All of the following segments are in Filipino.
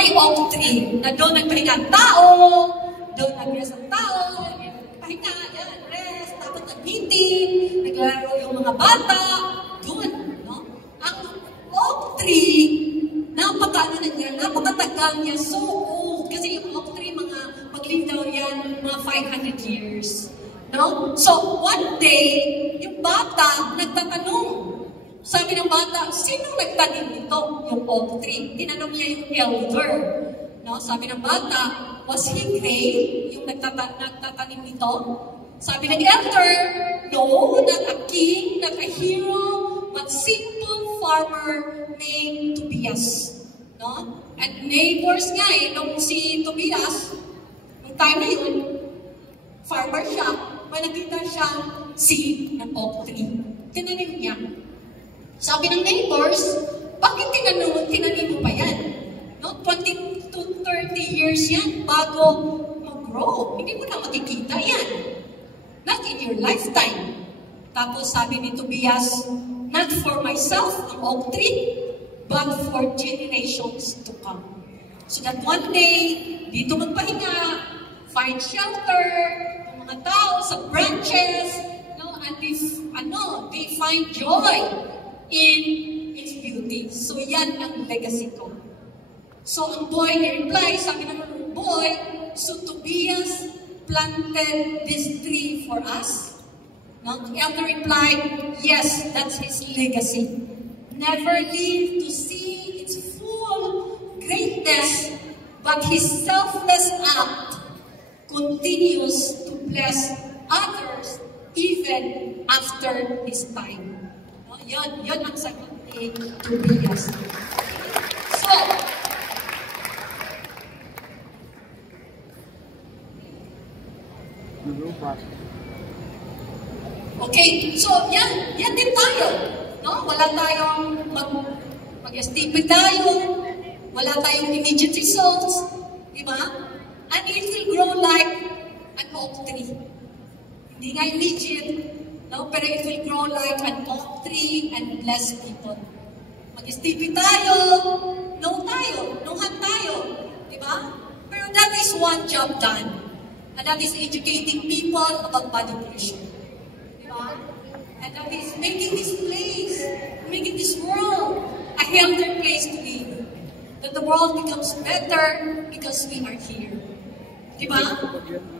may oak tree na doon nagpahinga ang tao, doon nag-rest ang tao, pahinga, yan, rest, tapos nag-meeting, naglaro yung mga bata, doon, no? Ang oak tree, napakatagal niya, so old, kasi yung oak tree, mag-live daw yan, mga 500 years. No? So, one day, yung bata nagtatanong. Sabi ng bata, sinong nagtanim nito? Yung oak tree. Tinanong niya yung elder. No? Sabi ng bata, was he great? Yung nagtatanim nito? Sabi ng elder, no, not a king, not a hero, but simple farmer named Tobias. No? And neighbors nga nung si Tobias, nung time na yun, farmer siya, may nakita siyang seed ng oak tree. Tinanim niya. Sabi ng neighbors, bakit tinanim mo pa yan? No? 20 to 30 years yan bago mag-grow. Hindi mo na makikita yan. Not in your lifetime. Tapos sabi ni Tobias, not for myself, ang oak tree, but for generations to come. So that one day, dito magpahinga, find shelter, mga tao sa branches, no, and they find joy in its beauty. So yan ang legacy ko. So ang boy reply, sabi ng boy, so Tobias planted this tree for us. No, the elder replied, yes, that's his legacy. Never live to see its full greatness, but his selfless act continues to bless others even after his time. No? Yan ang sagot ni Tobias. So, okay, so yan din tayo. No? Wala tayong mag-STP tayo, wala tayong immediate results, di ba? And it will grow like an oak tree. Hindi nga immediate, no? Pero it will grow like an oak tree and bless people. Mag-STP tayo, nuhan tayo, di ba? Pero that is one job done. And that is educating people about body pollution. Di ba? And that is making this place, making this world a healthier place to live. That the world becomes better because we are here. Diba?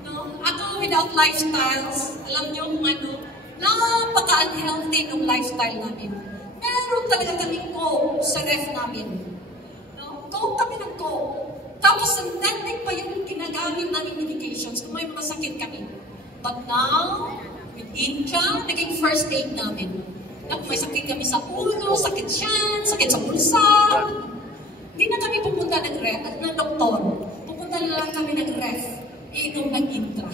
No? Ako without lifestyles, alam niyo kung ano, napaka-unhealthy ng lifestyle namin. Meron talaga kaming Coke sa ref namin. No? Coke kami ng Coke. Tapos ang natin pa yung ginagamit namin medications kung may mga sakit kami. But now, with Intra, naging first aid namin. Kung may sakit kami sa ulo, sakit siyan, sakit sa bulsa. Hindi na kami pupunta ng ref at ng doktor. Pupunta na lang kami ng ref, inom ng Intra.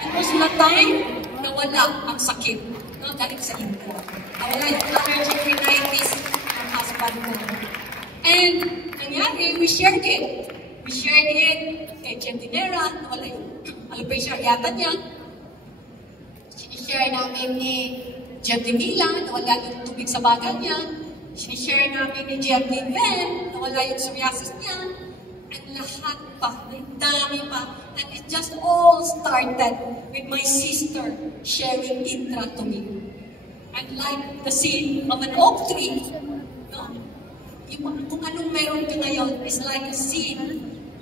And most of the time, nawala ang sakit. No, dahil sa Intra. Nawala yung allergic rhinitis ng husband ko. And nangyari, we shared it. We shared it kay Jem Dinera, nawala yung alopecia areata niya. Sinishare namin ni Jem Dinila, nawala yung tubig sa baga niya. Sinishare namin ni Jem Dinven, nawala yung psoriasis niya. And lahat pa, ang dami pa. And it just all started with my sister sharing Intra to me. And like the seed of an oak tree, no? Kung anong meron ka ngayon is like a seed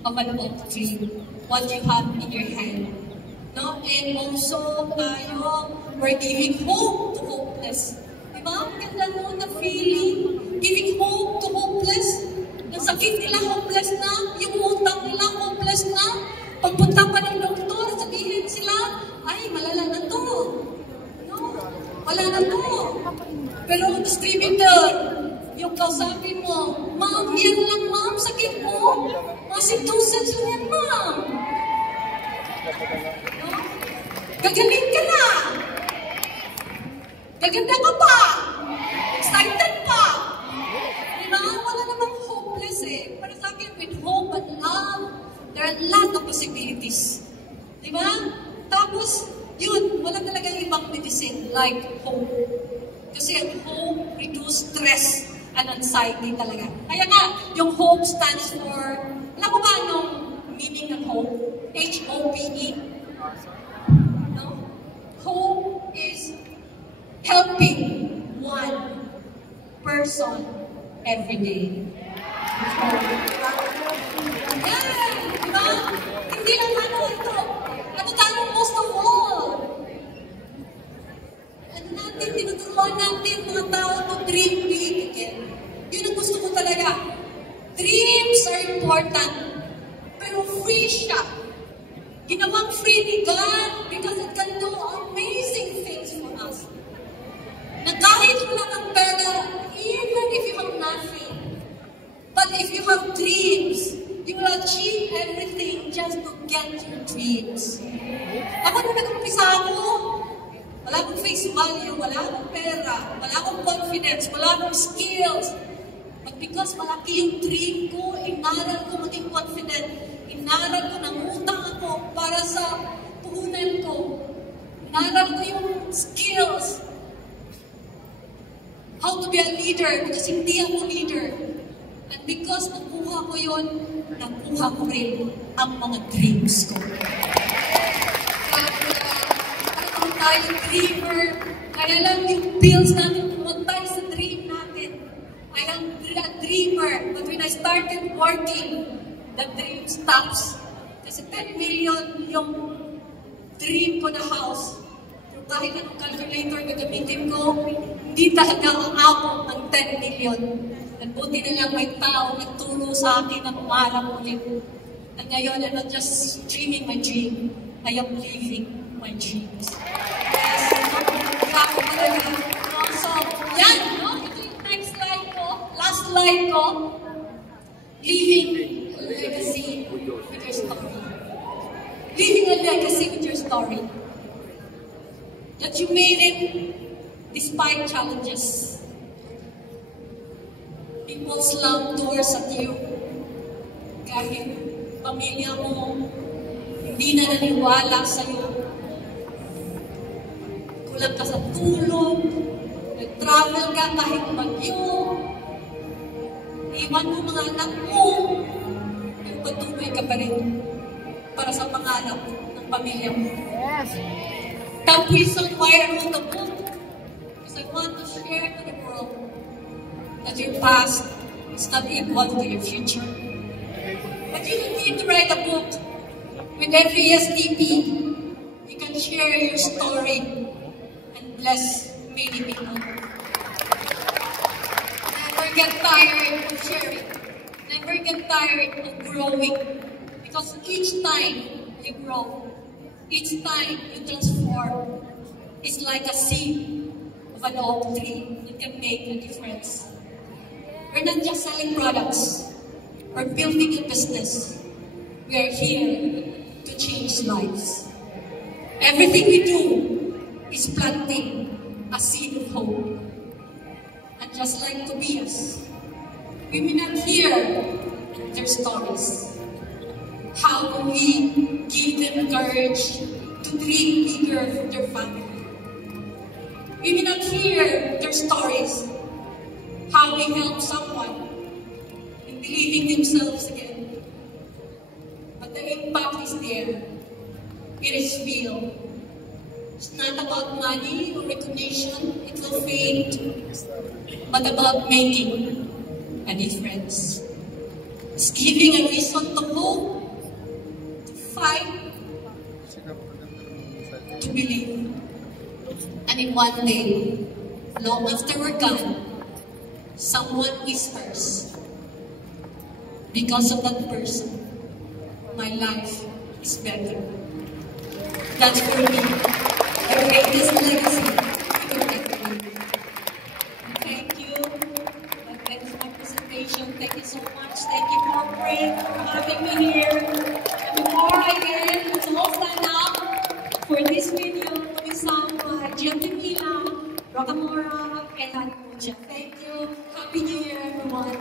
of an oak tree, what you have in your hand. No? And also, we're giving hope to hopeless. Diba? Ganda mo na feeling. Giving hope to hopeless. Yung sakit nila, hopeless na. Yung utang nila, hopeless na. Pagpunta pa ng doktor, sabihin sila, ay, malala na to. No? Wala na to. Pero ang distributor, yung kausapin mo, ma'am, yan lang ma'am, sakit mo. Kasi 2 cents lang yan ma'am. No? Gagaling ka na. Gaganda ka pa. Excited pa. Diba? Wala namang hopeless eh. Pero sa akin, with hope and love, there are a lot of possibilities. Diba? Tapos, yun, wala talagang ibang medicine like hope. Kasi ang hope reduce stress and anxiety talaga. Kaya nga, yung HOPE stands for, alam mo ba anong meaning ng HOPE? H-O-P-E? No? HOPE is helping one person every day. Yan! Diba? Hindi lang ano ito. Ano tayo most of all? Ano natin, tinuturuan natin mga tao to dream big again. Yun ang gusto ko talaga. Dreams are important. Pero free siya. Ginawang free ni God because it can do amazing things for us. Na kahit wala kang pera, even if you have nothing, but if you have dreams, you will achieve everything just to get your dreams. Ako na nag-umpisa ako, wala akong face value, wala akong pera, wala akong confidence, wala akong skills. But because malaki yung dream ko, inaral ko maging confident, inaral ko, nangutang ako para sa puhunan ko. Inaral ko yung skills. How to be a leader, because hindi ako leader. And because nakuha ko yun, nakuha ko rin ang mga dreams ko. Kaya tayo dreamer, kaya lang yung bills natin pumatay sa dream natin. I am a dreamer, but when I started working, the dream stops. Kasi 10 million yung dream ko na house. Yung kahit anong calculator na gamitin ko, hindi talaga aabot ng 10 million. At buti na lang may tao nagturo sa akin na umarang ulit. At ngayon, I'm not just dreaming my dream, I am living my dreams. Yes, grabe talaga. So, yan, no? Ito yung next slide ko, last slide ko. Living a legacy with your story. Living a legacy with your story. That you made it despite challenges. People slam doors at you. Kahit pamilya mo hindi na naniwala sa'yo. Kulang ka sa tulog, nag-travel ka kahit bagyo, iwan mo mga anak mo, patuloy ka pa rin para sa pangarap ng pamilya mo. Yes. The reason why I wrote the book is I want to share to the world that your past is not equal to your future. But you don't need to write a book. With every SDP, you can share your story and bless many people. Never get tired of sharing. Never get tired of growing. Because each time you grow, each time you transform, it's like a seed of an oak tree that can make a difference. We're not just selling products or building a business. We are here to change lives. Everything we do is planting a seed of hope. And just like Tobias, we may not hear their stories. How do we give them courage to dream bigger for their family? We may not hear their stories. How we help someone in believing themselves again. But the impact is there. It is real. It's not about money or recognition. It will fade. But about making a difference. It's giving a reason to hope, to fight, to believe. And in one day, long after we're gone, someone whispers, because of that person, my life is better. That's for me, the greatest legacy you can ever leave. Thank you. That ends my presentation. Thank you so much. Thank you, corporate, for having me here. And before I end, let's all stand up for this video to be sung by Jeffrey Mila, Rockamora, and Mucha. Thank you. Happy New Year, everyone.